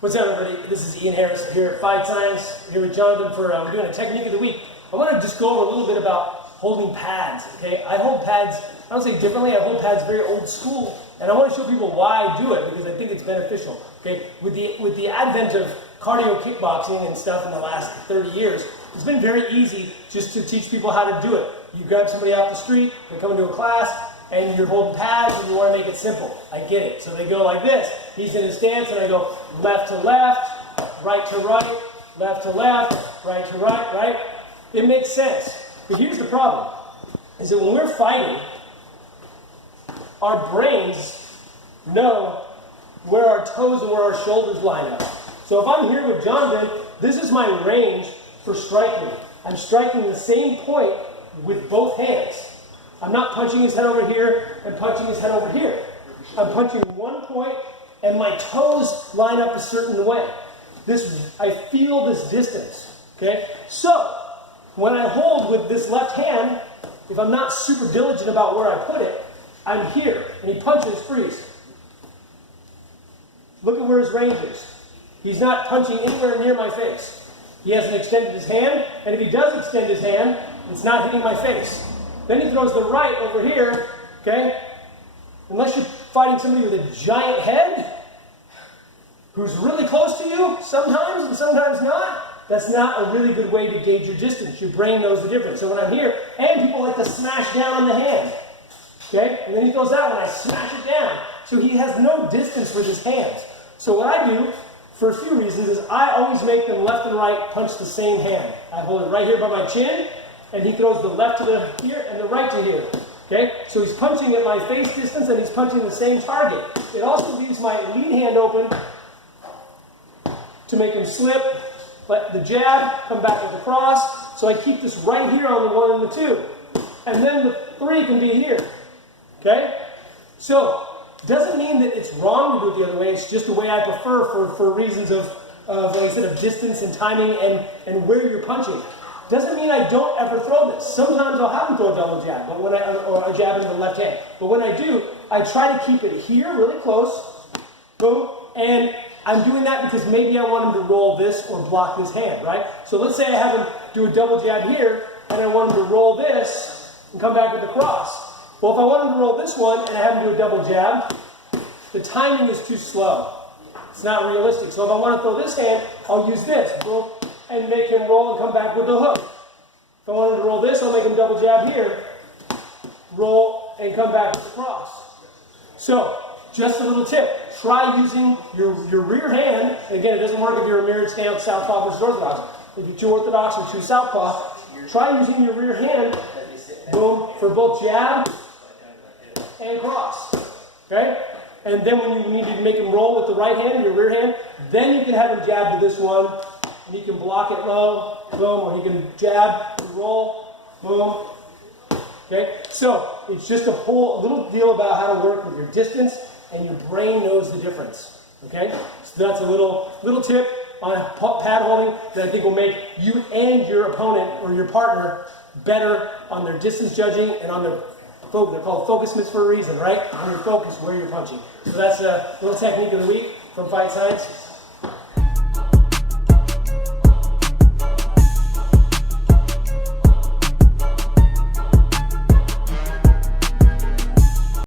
What's up, everybody? This is Ian Harris here at Fight Science, here with Jonathan for we're doing a technique of the week. I want to just go over a little bit about holding pads. Okay, I hold pads. I don't say differently. I hold pads very old school, and I want to show people why I do it because I think it's beneficial. Okay, with the advent of cardio kickboxing and stuff in the last 30 years, it's been very easy just to teach people how to do it. You grab somebody off the street, they come into a class, and you're holding pads and you want to make it simple. I get it. So they go like this. He's in his stance and I go left to left, right to right, left to left, right to right, right? It makes sense. But here's the problem, is that when we're fighting, our brains know where our toes and where our shoulders line up. So if I'm here with Jonathan, this is my range for striking. I'm striking the same point with both hands. I'm not punching his head over here and punching his head over here. I'm punching one point and my toes line up a certain way. I feel this distance, okay? So, when I hold with this left hand, if I'm not super diligent about where I put it, I'm here, and he punches, freeze. Look at where his range is. He's not punching anywhere near my face. He hasn't extended his hand, and if he does extend his hand, it's not hitting my face. Then he throws the right over here, okay? Unless you're fighting somebody with a giant head, who's really close to you sometimes and sometimes not, that's not a really good way to gauge your distance. Your brain knows the difference. So when I'm here, and people like to smash down on the hand, okay? And then he throws that one, I smash it down. So he has no distance with his hands. So what I do, for a few reasons, is I always make them left and right punch the same hand. I hold it right here by my chin, and he throws the left to here and the right to here. Okay? So he's punching at my face distance and he's punching the same target. It also leaves my lead hand open to make him slip, let the jab, come back with the cross. So I keep this right here on the 1 and the 2. And then the 3 can be here. Okay? So, doesn't mean that it's wrong to do it the other way. It's just the way I prefer for reasons of like I said, of distance and timing and where you're punching. Doesn't mean I don't ever throw this. Sometimes I'll have him throw a double jab, or a jab into the left hand. But when I do, I try to keep it here, really close, boom, and I'm doing that because maybe I want him to roll this or block this hand, right? So let's say I have him do a double jab here, and I want him to roll this and come back with the cross. Well, if I want him to roll this one and I have him do a double jab, the timing is too slow. It's not realistic. So if I want to throw this hand, I'll use this, boom, and make him roll and come back with the hook. If I want him to roll this, I'll make him double jab here, roll, and come back with the cross. So, just a little tip. Try using your rear hand. Again, it doesn't work if you're a mirrored stance, southpaw versus orthodox. If you're too orthodox or too southpaw, try using your rear hand, boom, for both jab and cross. Okay? And then when you need to make him roll with the right hand, your rear hand, then you can have him jab to this one, and he can block it low, boom, or he can jab, roll, boom. Okay? So, it's just a little deal about how to work with your distance, and your brain knows the difference. Okay? So that's a little tip on pad holding that I think will make you and your opponent or your partner better on their distance judging and on their focus. They're called focus mitts for a reason, right? On your focus, where you're punching. So that's a little technique of the week from Fight Science.